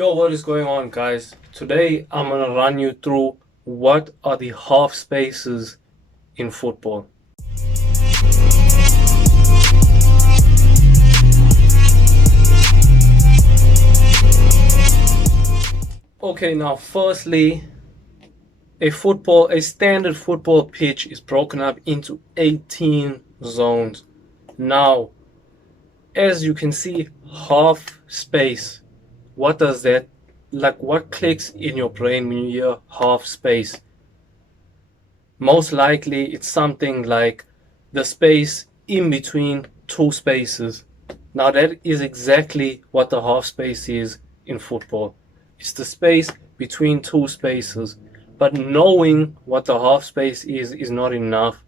Yo, what is going on, guys? Today I'm gonna run you through what are the half spaces in football. Okay, now firstly, a standard football pitch is broken up into 18 zones. Now, as you can see, half space. What does that, what clicks in your brain when you hear half space? Most likely it's something like the space in between two spaces. Now that is exactly what the half space is in football. It's the space between two spaces. But knowing what the half space is not enough.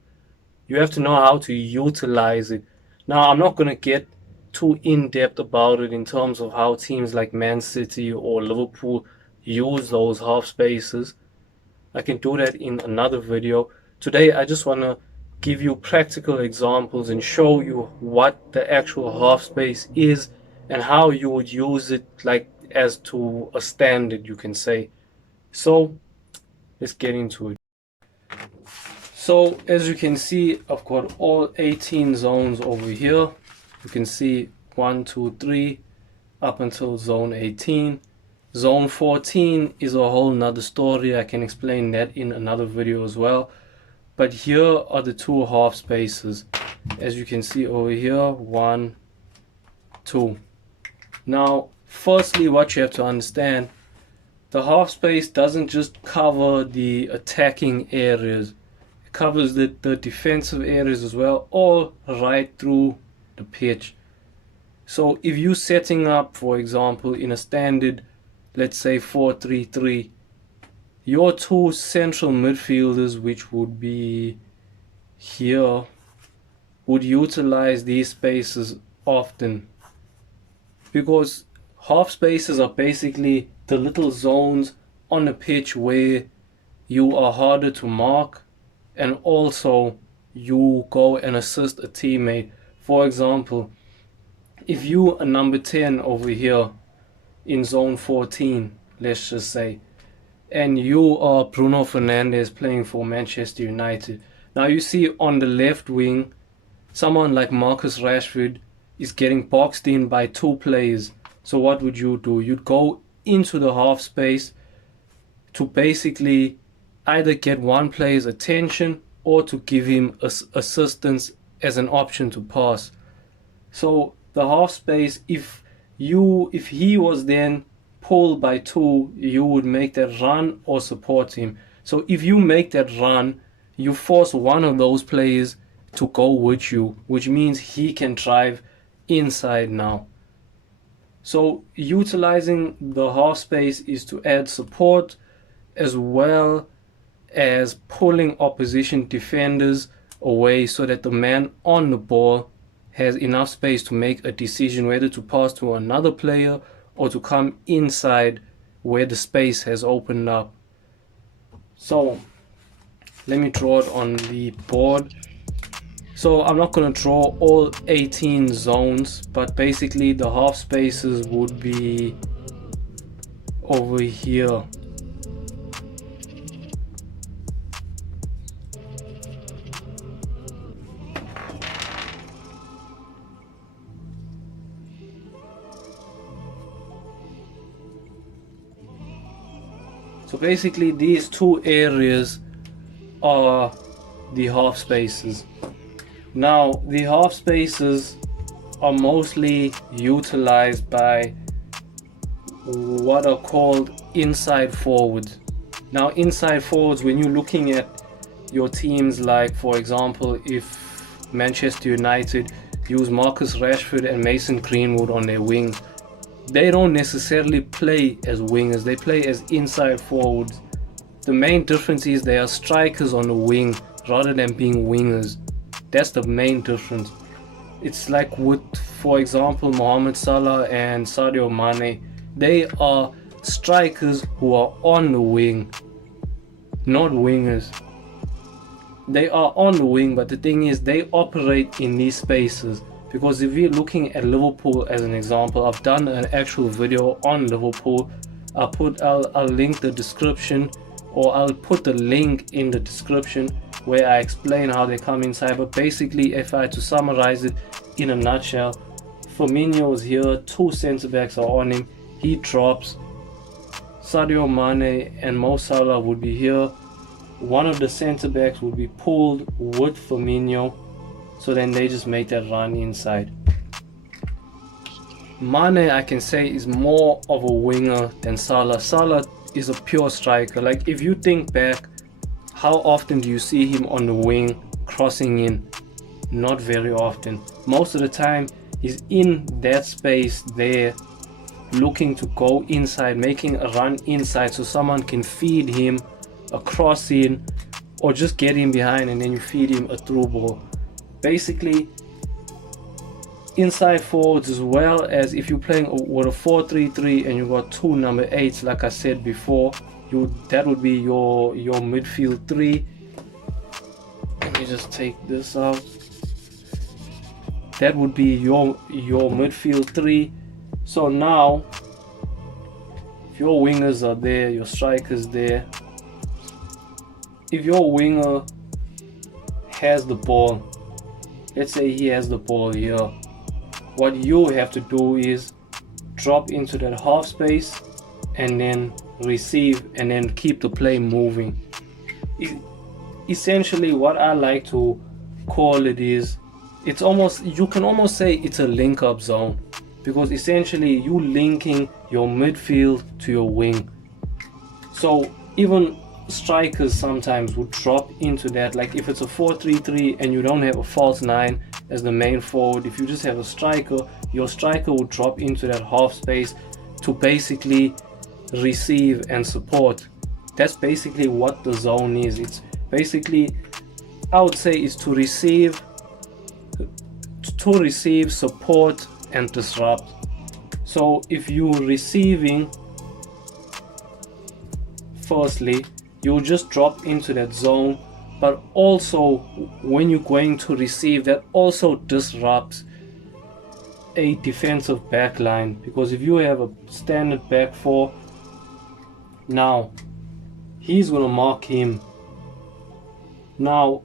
You have to know how to utilize it. Now I'm not going to get too in depth about it in terms of how teams like Man City or Liverpool use those half spaces. I can do that in another video. Today I just want to give you practical examples and show you what the actual half space is and how you would use it, like as to a standard, you can say. So let's get into it. So as you can see, I've got all 18 zones over here. You can see 1, 2, 3 up until zone 18. Zone 14 is a whole nother story. I can explain that in another video as well. But here are the two half spaces. As you can see over here, 1, 2. Now, firstly, what you have to understand, the half space doesn't just cover the attacking areas. It covers the defensive areas as well, all right through the pitch. So if you're setting up, for example, in a standard, let's say 4-3-3, your two central midfielders, which would be here, would utilize these spaces often, because half spaces are basically the little zones on the pitch where you are harder to mark and also you go and assist a teammate. For example, if you are number 10 over here in zone 14, let's just say, and you are Bruno Fernandes playing for Manchester United. Now you see on the left wing, someone like Marcus Rashford is getting boxed in by two players. So what would you do? You'd go into the half space to basically either get one player's attention or to give him assistance as an option to pass. So the half space, if he was then pulled by two, you would make that run or support him. So if you make that run, you force one of those players to go with you, which means he can drive inside now. So utilizing the half space is to add support as well as pulling opposition defenders away so that the man on the ball has enough space to make a decision whether to pass to another player or to come inside where the space has opened up. So let me draw it on the board. So I'm not going to draw all 18 zones, but basically the half spaces would be over here. So basically these two areas are the half spaces. Now the half spaces are mostly utilized by what are called inside forwards. Now inside forwards, when you're looking at your teams, like for example if Manchester United use Marcus Rashford and Mason Greenwood on their wings, they don't necessarily play as wingers, they play as inside forwards. The main difference is they are strikers on the wing rather than being wingers. That's the main difference. It's like with, for example, Mohamed Salah and Sadio Mane. They are strikers who are on the wing, not wingers. They are on the wing, but the thing is they operate in these spaces Because if we're looking at Liverpool as an example, I've done an actual video on Liverpool. I'll link the description, or I'll put the link in the description where I explain how they come inside. But basically, if I had to summarize it in a nutshell, Firmino is here, two centre backs are on him, he drops. Sadio Mane and Mo Salah would be here. One of the centre backs would be pulled with Firmino, so then they just make that run inside. Mane, I can say, is more of a winger than Salah. Salah is a pure striker. Like, if you think back, how often do you see him on the wing crossing in? Not very often. Most of the time he's in that space there, looking to go inside, making a run inside so someone can feed him a cross in, or just get him behind and then you feed him a through ball. Basically, inside forwards, as well as if you're playing with a 4-3-3 and you got two number 8s, like I said before, that would be your midfield 3. Let me just take this out. That would be your midfield 3. So now, if your wingers are there, your strikers there, if your winger has the ball, let's say he has the ball here, what you have to do is drop into that half space and then receive and then keep the play moving. Essentially, what I like to call it is, you can almost say it's a link-up zone, because essentially you linking your midfield to your wing. So even strikers sometimes would drop into that. Like if it's a 4-3-3 and you don't have a false 9 as the main forward, if you just have a striker, your striker would drop into that half space to basically receive and support. That's basically what the zone is. It's basically, I would say, is to receive, support and disrupt. So if you're receiving, firstly, you'll just drop into that zone, but also when you're going to receive, that also disrupts a defensive back line. Because if you have a standard back 4, now he's gonna mark him. Now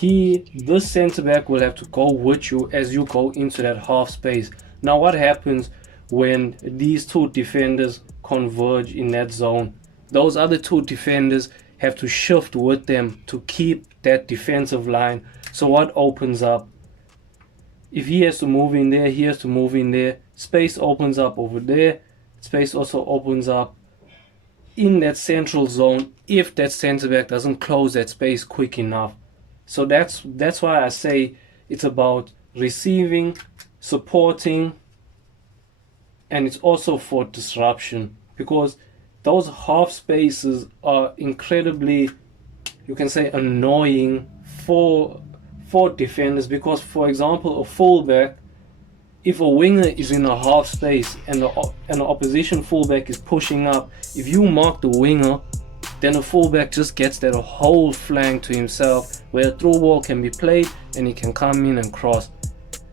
this center back will have to go with you as you go into that half space. Now what happens when these two defenders converge in that zone? Those other two defenders have to shift with them to keep that defensive line. So what opens up? If he has to move in there, he has to move in there. Space opens up over there. Space also opens up in that central zone if that center back doesn't close that space quick enough. So that's why I say it's about receiving, supporting, and it's also for disruption, because those half spaces are incredibly, you can say, annoying for defenders. Because, for example, a fullback, if a winger is in a half space and the opposition fullback is pushing up, if you mark the winger, then the fullback just gets that whole flank to himself, where a through ball can be played and he can come in and cross.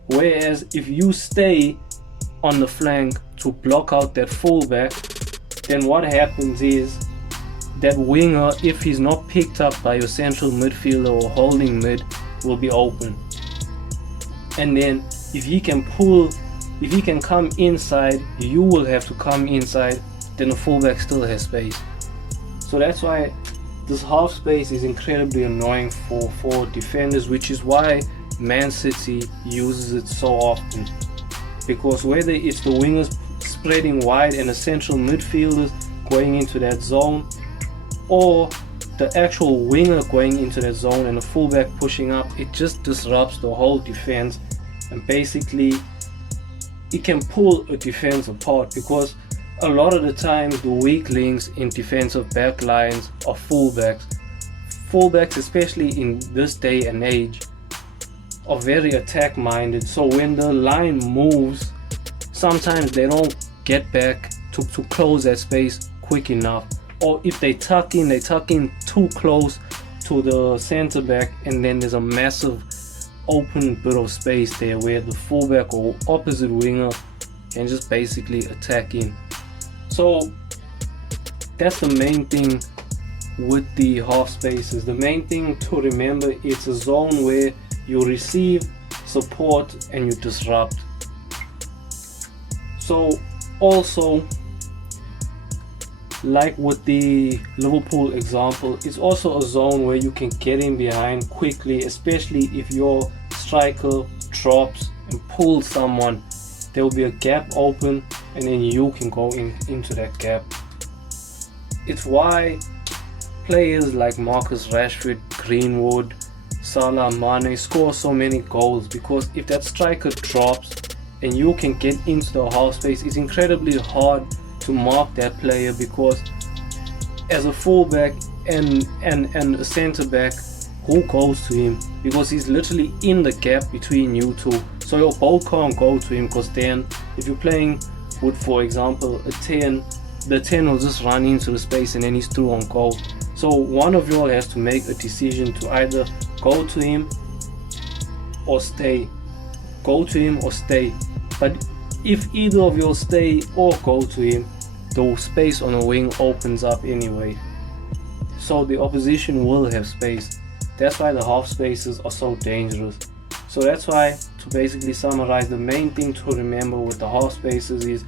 Whereas if you stay on the flank to block out that fullback, then what happens is that winger, if he's not picked up by your central midfielder or holding mid, will be open. And then if he can come inside, you will have to come inside, then the fullback still has space. So that's why this half space is incredibly annoying for defenders, which is why Man City uses it so often. Because whether it's the wingers spreading wide and the central midfielders going into that zone, or the actual winger going into that zone and the fullback pushing up, it just disrupts the whole defense, and basically it can pull a defense apart. Because a lot of the time the weak links in defensive back lines are fullbacks. Fullbacks, especially in this day and age, are very attack minded. So when the line moves, sometimes they don't get back to close that space quick enough. Or if they tuck in too close to the center back, and then there's a massive open bit of space there where the fullback or opposite winger can just basically attack in. So that's the main thing with the half spaces. The main thing to remember, it's a zone where you receive, support, and you disrupt. So also, like with the Liverpool example, it's also a zone where you can get in behind quickly, especially if your striker drops and pulls someone. There will be a gap open and then you can go into that gap. It's why players like Marcus Rashford, Greenwood, Salah, Mane score so many goals, because if that striker drops and you can get into the half space, it's incredibly hard to mark that player, because as a fullback and a centre back, who goes to him? Because he's literally in the gap between you two, so your ball can't go to him, because then if you're playing with, for example, a 10, the 10 will just run into the space and then he's through on goal. So one of you all has to make a decision to either go to him or stay. Go to him or stay. But if either of you all stay or go to him, the space on the wing opens up anyway. So the opposition will have space. That's why the half spaces are so dangerous. So that's why, to basically summarize, the main thing to remember with the half spaces is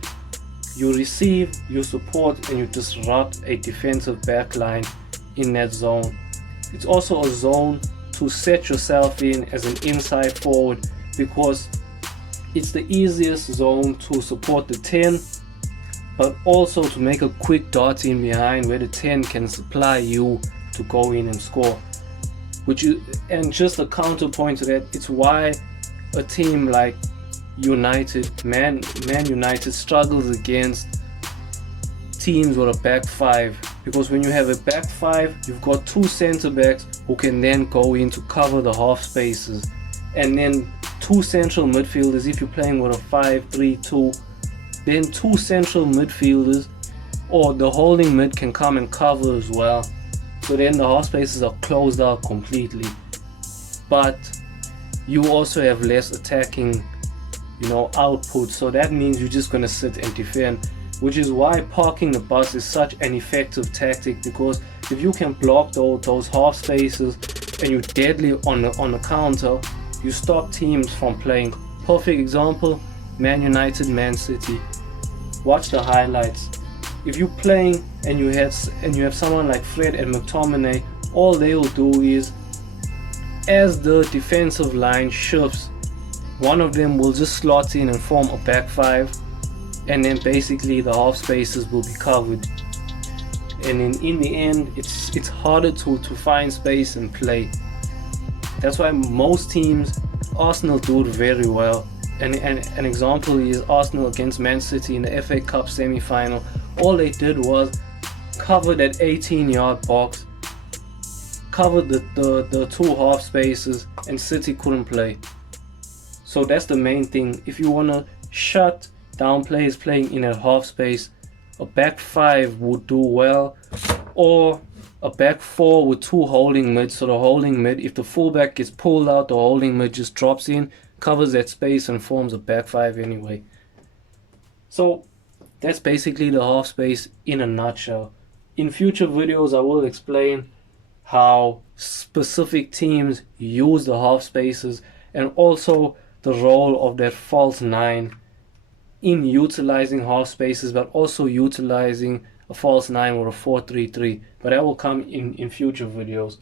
you receive, you support, and you disrupt a defensive backline in that zone. It's also a zone to set yourself in as an inside forward, because it's the easiest zone to support the 10, but also to make a quick dart in behind where the 10 can supply you to go in and score. And just a counterpoint to that, it's why a team like United, Man United struggles against teams with a back five, because when you have a back five, you've got two center backs who can then go in to cover the half spaces, and then two central midfielders. If you're playing with a 5-3-2, then two central midfielders or the holding mid can come and cover as well. So then the half spaces are closed out completely, but you also have less attacking, output. So that means you're just going to sit and defend, which is why parking the bus is such an effective tactic, because if you can block those half spaces and you're deadly on the counter, you stop teams from playing. Perfect example, Man United, Man City. Watch the highlights. If you're playing and you have someone like Fred and McTominay, all they will do is, as the defensive line shifts, one of them will just slot in and form a back five, and then basically the half spaces will be covered. And in the end, it's harder to find space and play. That's why most teams, Arsenal do it very well. And an example is Arsenal against Man City in the FA Cup semi-final. All they did was cover that 18-yard box, cover the two half spaces, and City couldn't play. So that's the main thing. If you want to shut down players playing in a half space, a back five would do well, or a back four with two holding mids. So the holding mid, if the fullback gets pulled out, the holding mid just drops in, covers that space, and forms a back five anyway. So that's basically the half space in a nutshell. In future videos, I will explain how specific teams use the half spaces, and also the role of that false nine in utilizing half spaces, but also utilizing a false nine or a 4-3-3. But that will come in future videos.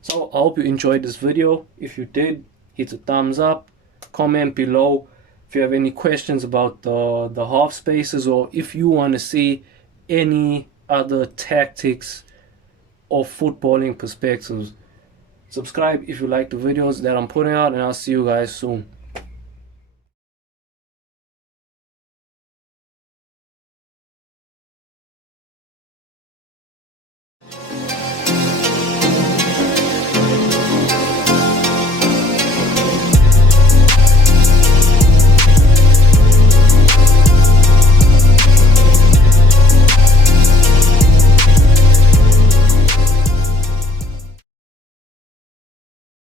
So I hope you enjoyed this video. If you did, hit a thumbs up, comment below if you have any questions about the half spaces, or if you want to see any other tactics or footballing perspectives. Subscribe if you like the videos that I'm putting out, and I'll see you guys soon.